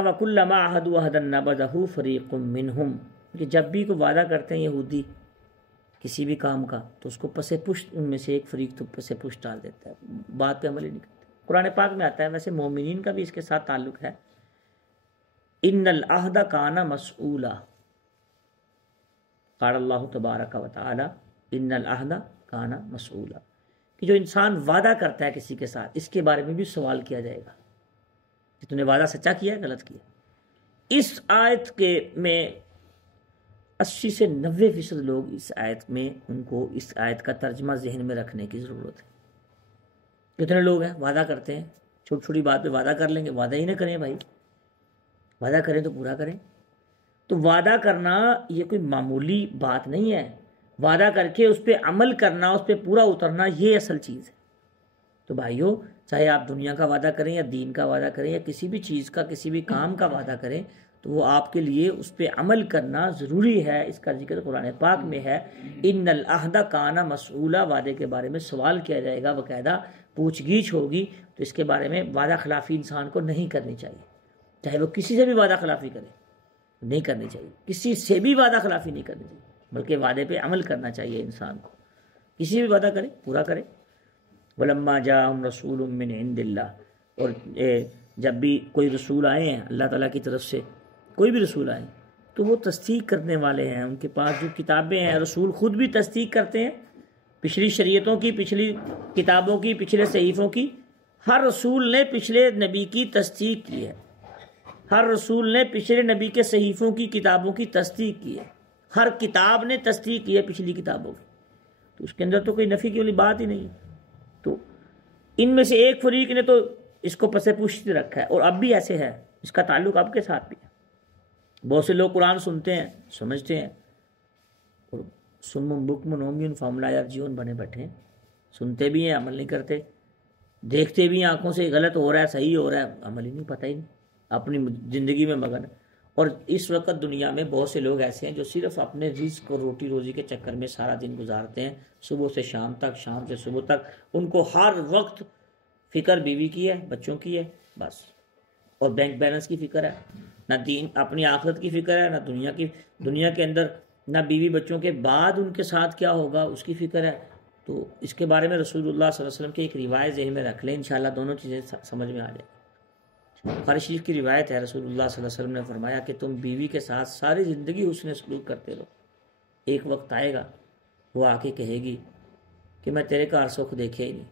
وَكُلَّمَا عَهَدُوا عَهْدًا نَبَذَهُ فَرِيقٌ مِّنْهُمْ، کہ جب بھی کوئی وعدہ کرتے ہیں یہودی کسی بھی کام کا تو اس کو پس پشت ان میں سے ایک فریق تو پس پشت ڈال دیتا ہے، بات پہ عمل ہی نہیں کرتا۔ قرآن پاک میں آتا ہے، ویسے مومنین کا بھی اس کے ساتھ تعلق ہے، ان العہد کان مسئولا، قال اللہ تبارک و تعالی ان العہد کان مسئولا، کہ جو انسان وعدہ کرتا ہے کسی کے ساتھ اس کے بارے میں بھی سوال کیا جائے گا کہ تو نے وعدہ سچا کیا ہے غلط کیا۔ اس آیت کے میں 80 سے 90% لوگ اس آیت میں ان کو اس آیت کا ترجمہ ذہن میں رکھنے کی ضرورت ہے۔ کتنے لوگ ہیں وعدہ کرتے ہیں، چھوٹی چھوٹی بات پہ وعدہ کر لیں گے، وعدہ ہی نہ کریں بھائی، وعدہ کریں تو پورا کریں۔ تو وعدہ کرنا یہ کوئی معمولی بات نہیں ہے، وعدہ کر کے اس پہ عمل کرنا، اس پہ پورا اترنا، یہ اصل چیز ہے۔ تو بھائیو، چاہے آپ دنیا کا وعدہ کریں یا دین کا وعدہ کریں یا کسی بھی چیز کا، کسی بھی کام کا وعدہ کریں، تو وہ آپ کے لیے اس پہ عمل کرنا ضروری ہے۔ اس کا ذکر قرآن پاک میں ہے، ان العہد کان مسئولا، وعدے کے بارے میں سوال کیا جائے گا، باقاعدہ پوچھ گچھ ہوگی۔ تو اس کے بارے میں وعدہ خلافی انسان کو نہیں کرنی چاہیے، چاہے وہ کسی سے بھی وعدہ خلافی کرے، نہیں کرنی چاہیے، کسی سے بھی وعدہ خلافی نہیں کرنی چاہیے، بلکہ وعدے پہ عمل کرنا چاہیے انسان کو، کسی بھی وعدہ کرے پورا کرے۔ وَلَمَّا جَاءَهُمْ رَسُولٌ مِّنْ عِندِ اللَّهِ، اور جب بھی کوئی رسول آئے ہیں اللہ تعالیٰ کی طرف سے، کوئی بھی رسول آئے تو وہ تصدیق کرنے والے ہیں، ان کے پاس جو کتابیں ہیں، رسول خود بھی تصدیق کرتے ہیں، پچھلی شریعتوں کی، پچھلی کتابوں کی، پچھلے صحیفوں کی۔ ہر رسول نے پچھلے نبی کی تصدیق کی ہے، ہر رسول نے پچھلے نبی کے صحیفوں کی، کتابوں کی تصدیق کی ہے، ہر کتاب نے تصدیق کی ہے پچھلی کتابوں کی، تو اس کے اندر تو کوئی نفی کی والی بات ہی نہیں ہے۔ تو ان میں سے ایک فریق نے تو اس کو پس پشت رکھا ہے، اور اب بھی ایسے ہے، اس کا تعلق اب کے ساتھ بھی ہے۔ بہت سے لوگ قرآن سنتے ہیں، سمجھتے ہیں، اور سم بکم عمی فہم لا یرجعون بنے بیٹھے ہیں، سنتے بھی ہیں عمل نہیں کرتے، دیکھتے بھی ہیں آنکھوں سے غلط ہو رہا ہے صحیح ہو رہا ہے، عمل ہی نہیں، پتہ ہی نہیں، اپنی زندگی میں مگن۔ اور اس وقت دنیا میں بہت سے لوگ ایسے ہیں جو صرف اپنے رزق اور روٹی روزی کے چکر میں سارا دن گزارتے ہیں، صبح سے شام تک، شام سے صبح تک، ان کو ہر وقت فکر بیوی کی ہے، بچوں کی ہے بس، اور بینک بیلنس کی فکر ہے، نہ دین اپنی آخرت کی فکر ہے، نہ دنیا کی، دنیا کے اندر نہ بیوی بچوں کے بعد ان کے ساتھ کیا ہوگا اس کی فکر ہے۔ تو اس کے بارے میں رسول اللہ صلی اللہ علیہ وسلم کی ایک روایت ذہن میں رکھ لیں، انشاءاللہ دونوں چیزیں سمجھ میں آ جائیں۔ بخاری شریف کی روایت ہے، رسول اللہ صلی اللہ علیہ وسلم نے فرمایا کہ تم بیوی کے ساتھ ساری زندگی حسن سلوک کرتے رہو، ایک وقت آئے گا وہ آ کے کہے گی کہ میں تیرے گھر سکھ دیکھے ہی نہیں،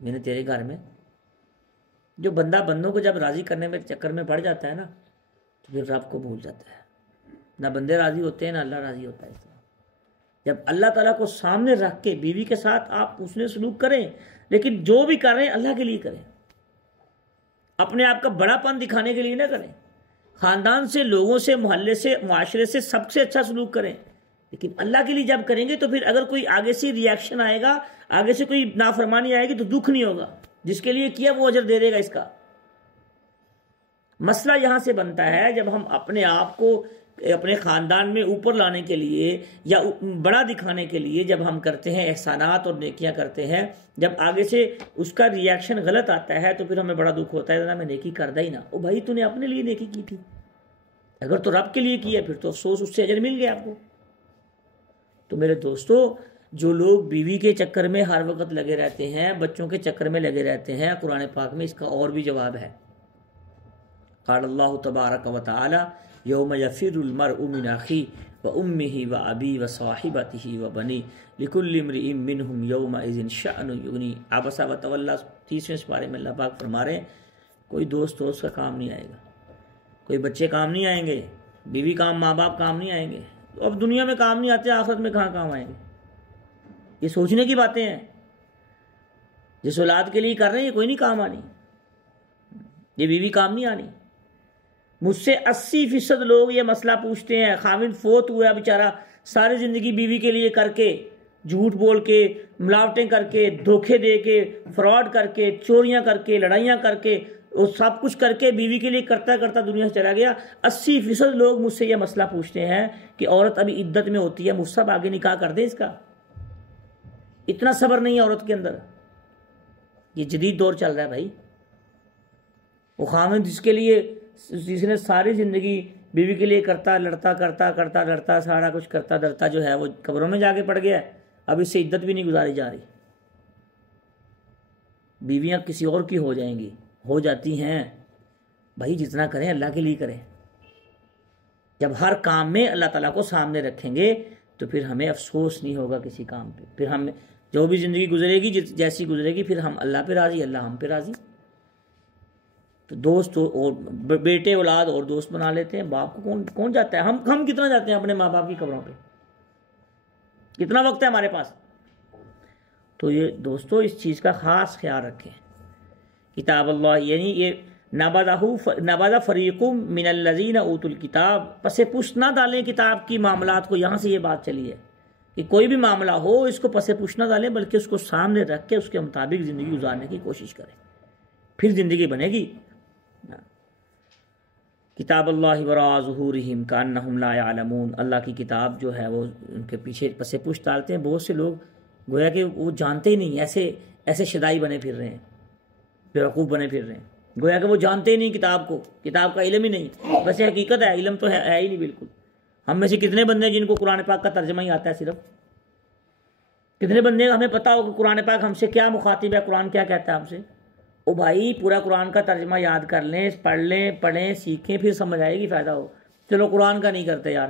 میں نے تیرے گھر میں، جو بندہ بندوں کو جب راضی کرنے میں چکر میں پڑ جاتا ہے نا تو پھر رب کو بھول جاتا ہے، نہ بندے راضی ہوتے ہیں نہ اللہ راضی ہوتا ہے۔ اس طرح جب اللہ تعالیٰ کو سامنے رکھ کے بیوی کے ساتھ آپ حسن سلوک کریں، لیکن جو بھی کر رہے ہیں اللہ کے لیے کریں، اپنے آپ کا بڑا پن دکھانے کے لیے نہ کریں، خاندان سے، لوگوں سے، محلے سے، معاشرے سے سب سے اچھا سلوک کریں، لیکن اللہ کے لیے جب کریں گے تو پھر اگر کوئی آگے سے ریاکشن آئے گا، آگے سے کوئی نافرمانی آئے گی تو دکھ نہیں ہوگا، جس کے لیے کیا وہ اجر دے دے گا اس کا۔ مسئلہ یہاں سے بنتا ہے جب ہم اپنے آپ کو اپنے خاندان میں اوپر لانے کے لیے یا بڑا دکھانے کے لیے جب ہم کرتے ہیں احسانات اور نیکیاں کرتے ہیں، جب آگے سے اس کا ریاکشن غلط آتا ہے تو پھر ہمیں بڑا دکھ ہوتا ہے، نا میں نیکی کردا ہی نہ، او بھائی تو نے اپنے لیے نیکی کی تھی، اگر تو رب کے لیے کیا پھر تو افسوس، اس سے اجر مل گیا آپ کو۔ تو میرے دوستو، جو لوگ بیوی کے چکر میں ہر وقت لگے رہتے ہیں، بچوں کے چکر میں لگے رہتے ہیں، قرآن پاک میں اس کا اور بھی جواب ہے۔ قال اللہ تبارک و تعالی یوم یفر المرء من اخیہ وامہ وابی وصاحبتہ وبنیہ لکل امرئ منہم یومئذ شأن یغنیہ۔ عبس وتولی 30ویں سپارے میں اللہ پاک فرما رہے ہیں کوئی دوست کا کام نہیں آئے گا، کوئی بچے کام نہیں آئیں گے، بیوی کام، ماں باپ کام نہیں آئیں گے، اب دنیا میں کام نہیں آتے، آخرت میں کہاں کام آئیں گے؟ یہ سوچنے کی باتیں ہیں، جس اولاد کے لیے کر رہے ہیں یہ کوئی نہیں کام آنی، یہ بیوی کام نہیں آنی۔ مجھ سے 80% لوگ یہ مسئلہ پوچھتے ہیں، خاوند فوت ہوا بیچارہ، ساری زندگی بیوی کے لیے کر کے، جھوٹ بول کے، ملاوٹیں کر کے، دھوکے دے کے، فراڈ کر کے، چوریاں کر کے، لڑائیاں کر کے، اور سب کچھ کر کے بیوی کے لیے کرتا کرتا دنیا سے چلا گیا۔ 80% لوگ مجھ سے یہ مسئلہ پوچھتے ہیں کہ عورت ابھی عدت میں ہوتی ہے، مجھ سے آگے نکاح کر دے اس کا، اتنا صبر نہیں ہے عورت کے اندر۔ یہ جدید دور چل رہا ہے بھائی، وہ خاوند جس کے لیے جس نے ساری زندگی بیوی کے لیے کرتا لڑتا سارا کچھ کرتا ڈرتا جو ہے وہ قبروں میں جا کے پڑ گیا ہے. اب اس سے عدت بھی نہیں گزاری جا رہی. بیویاں کسی اور کی ہو جائیں گی, ہو جاتی ہیں. بھائی جتنا کریں اللہ کے لیے کریں. جب ہر کام میں اللہ تعالیٰ کو سامنے رکھیں گے تو پھر ہمیں افسوس نہیں ہوگا کسی کام پہ. پھر ہم جو بھی زندگی گزرے گی جیسی گزرے گی پھر ہم اللہ پہ راضی, اللہ ہم پہ راضی. تو دوست اور بیٹے اولاد اور دوست بنا لیتے ہیں. باپ کو کون جاتا ہے؟ ہم کتنا جاتے ہیں اپنے ماں باپ کی قبروں پہ؟ کتنا وقت ہے ہمارے پاس؟ تو یہ دوستو اس چیز کا خاص خیال رکھیں. کتاب اللہ یعنی یہ نبذ فریق من الذین اوتوا الکتاب, پس پوچھ نہ ڈالیں کتاب کی معاملات کو. یہاں سے یہ بات چلی ہے کہ کوئی بھی معاملہ ہو اس کو پس پوچھ نہ ڈالیں, بلکہ اس کو سامنے رکھ کے اس کے مطابق زندگی گزارنے کی کوشش کریں, پھر زندگی بنے گی. کتاب اللہ وراء ظہورہم کأنہم لا یعلمون, اللہ کی کتاب جو ہے وہ ان کے پیچھے پس پوچھ ڈالتے ہیں. بہت سے لوگ گویا کہ وہ جانتے ہی نہیں, ایسے شدائی بنے پھر رہے ہیں, بیوقوف بنے پھر رہے ہیں, گویا کہ وہ جانتے ہی نہیں کتاب کو, کتاب کا علم ہی نہیں. ویسے حقیقت ہے علم تو ہے ہی نہیں بالکل. ہم میں سے کتنے بندے ہیں جن کو قرآن پاک کا ترجمہ ہی آتا ہے صرف؟ کتنے بندے ہمیں پتا ہو کہ قرآن پاک ہم سے کیا مخاطب ہے, قرآن کیا کہتا ہے ہم سے؟ او بھائی پورا قرآن کا ترجمہ یاد کر لیں, پڑھ لیں, پڑھیں, سیکھیں, پھر سمجھ آئے گی, فائدہ ہو. چلو قرآن کا نہیں کرتے یار,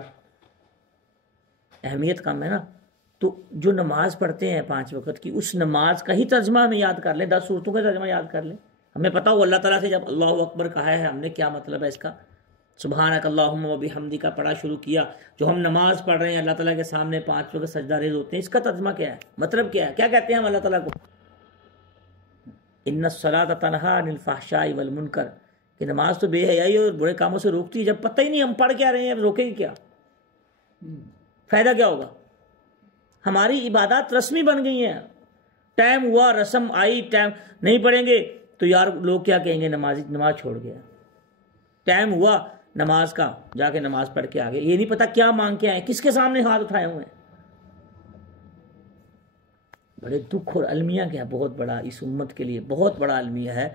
اہمیت کم ہے نا. تو جو نماز پڑھتے ہیں 5 وقت کی, اس نماز کا ہی ترجمہ ہمیں یاد کر لیں, 10 صورتوں کا ترجمہ یاد کر لیں. ہمیں پتا ہو اللہ تعالیٰ سے جب اللہ اکبر کہا ہے ہم نے کیا مطلب ہے اس کا, سبحانک اللہم و بحمدک کا پڑھا شروع کیا, جو ہم نماز پڑھ رہے ہیں اللہ تعالیٰ کے سامنے 5 وقت سجدہ ریز ہوتے ہیں, اس کا ترجمہ کیا ہے, مطلب کیا ہے, کیا کہتے ہیں ہم اللہ تعالیٰ کو؟ ان الصلاۃ تنہی عن الفحشاء والمنکر, کہ نماز تو بے حیائی اور برے کاموں سے روکتی ہے. جب پتہ ہی نہیں ہم پڑھ کیا رہے ہیں, اب روکیں گے کیا؟ فائدہ کیا ہوگا؟ ہماری عبادات رسمی بن گئی ہیں, ٹائم ہوا رسم آئی, ٹائم نہیں پڑھیں گے تو یار لوگ کیا کہیں گے, نماز چھوڑ گیا. ٹائم ہوا نماز کا, جا کے نماز پڑھ کے آگے, یہ نہیں پتا کیا مانگ کے آئے, کس کے سامنے ہاتھ اٹھائے ہوئے ہیں. بڑے دکھ اور المیہ کیا بہت بڑا اس امت کے لیے بہت بڑا المیہ ہے.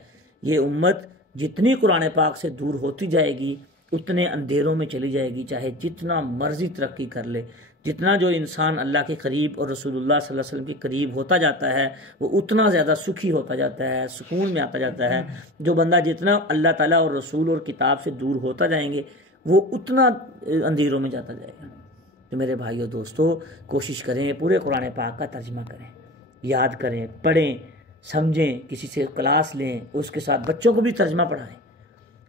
یہ امت جتنی قرآن پاک سے دور ہوتی جائے گی اتنے اندھیروں میں چلی جائے گی, چاہے جتنا مرضی ترقی کر لے. جتنا جو انسان اللہ کے قریب اور رسول اللہ صلی اللہ علیہ وسلم کے قریب ہوتا جاتا ہے وہ اتنا زیادہ سکھی ہوتا جاتا ہے, سکون میں آتا جاتا ہے. جو بندہ جتنا اللہ تعالیٰ اور رسول اور کتاب سے دور ہوتا جائیں گے وہ اتنا اندھیروں میں جاتا جائے گا. تو میرے بھائیو دوستو کوشش کریں پورے قرآن پاک کا ترجمہ کریں, یاد کریں, پڑھیں, سمجھیں, کسی سے کلاس لیں, اس کے ساتھ بچوں کو بھی ترجمہ پڑھائیں.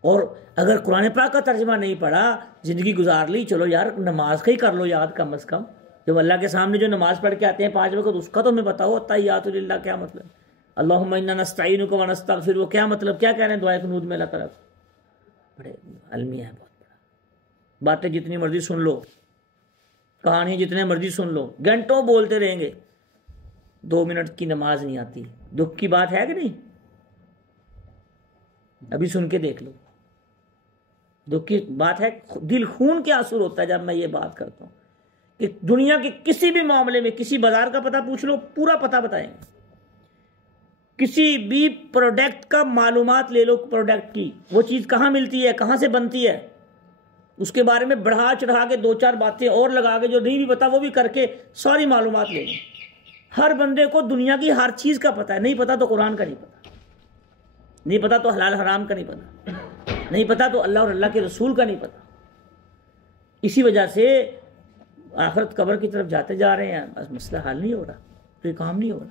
اور اگر قرآن پاک کا ترجمہ نہیں پڑھا, زندگی گزار لی, چلو یار نماز کا ہی کر لو یاد کم از کم. جب اللہ کے سامنے جو نماز پڑھ کے آتے ہیں 5 وقت, اس کا تو ہمیں بتاؤ التحیات للہ کیا مطلب, اللہم انا نستعینک و نستغفر, وہ کیا مطلب, کیا کہہ رہے ہیں دعائے قنوت میں اللہ طرف. بڑے المیہ ہے بہت بڑا. باتیں جتنی مرضی سن لو, کہانی جتنے مرضی سن لو, گھنٹوں بولتے رہیں گے, 2 منٹ کی نماز نہیں آتی. دکھ کی بات ہے کہ نہیں؟ ابھی سن کے دیکھ لو, دکھ کی بات ہے. دل خون کے آنسو ہوتا ہے جب میں یہ بات کرتا ہوں کہ دنیا کے کسی بھی معاملے میں کسی بازار کا پتہ پوچھ لو, پورا پتہ بتائیں گے. کسی بھی پروڈکٹ کا معلومات لے لو, پروڈکٹ کی وہ چیز کہاں ملتی ہے, کہاں سے بنتی ہے, اس کے بارے میں بڑھا چڑھا کے 2-4 باتیں اور لگا کے جو نہیں بھی پتا وہ بھی کر کے ساری معلومات لے لو. ہر بندے کو دنیا کی ہر چیز کا پتہ ہے. نہیں پتا تو قرآن کا نہیں پتا, نہیں پتا تو حلال حرام کا نہیں پتا, نہیں پتا تو اللہ اور اللہ کے رسول کا نہیں پتا. اسی وجہ سے آخرت قبر کی طرف جاتے جا رہے ہیں, بس مسئلہ حل نہیں ہو رہا, کوئی کام نہیں ہو رہا.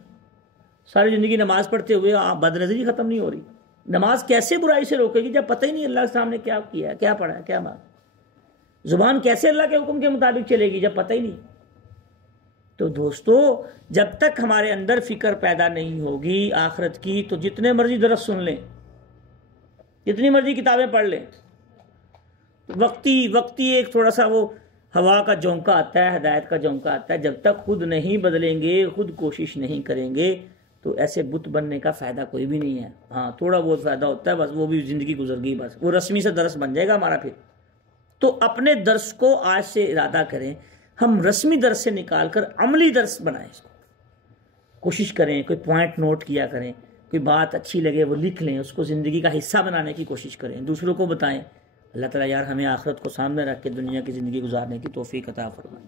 ساری زندگی نماز پڑھتے ہوئے بد نظری ختم نہیں ہو رہی. نماز کیسے برائی سے روکے گی جب پتہ ہی نہیں اللہ کے سامنے کیا کیا ہے, کیا پڑھا ہے, کیا مانگا. زبان کیسے اللہ کے حکم کے مطابق چلے گی جب پتہ ہی نہیں. تو دوستو جب تک ہمارے اندر فکر پیدا نہیں ہوگی آخرت کی تو جتنے مرضی درس سن لیں, جتنی مرضی کتابیں پڑھ لیں, وقتی ایک تھوڑا سا وہ ہوا کا جھونکا آتا ہے, ہدایت کا جھونکا آتا ہے. جب تک خود نہیں بدلیں گے, خود کوشش نہیں کریں گے تو ایسے بت بننے کا فائدہ کوئی بھی نہیں ہے. ہاں تھوڑا بہت فائدہ ہوتا ہے, بس وہ بھی زندگی گزر گئی, بس وہ رسمی سے درس بن جائے گا ہمارا. پھر تو اپنے درس کو آج سے ارادہ کریں, ہم رسمی درس سے نکال کر عملی درس بنائیں. اس کو کوشش کریں, کوئی پوائنٹ نوٹ کیا کریں, کوئی بات اچھی لگے وہ لکھ لیں, اس کو زندگی کا حصہ بنانے کی کوشش کریں, دوسروں کو بتائیں. اللہ تعالیٰ یار ہمیں آخرت کو سامنے رکھ کے دنیا کی زندگی گزارنے کی توفیق عطا فرمائے.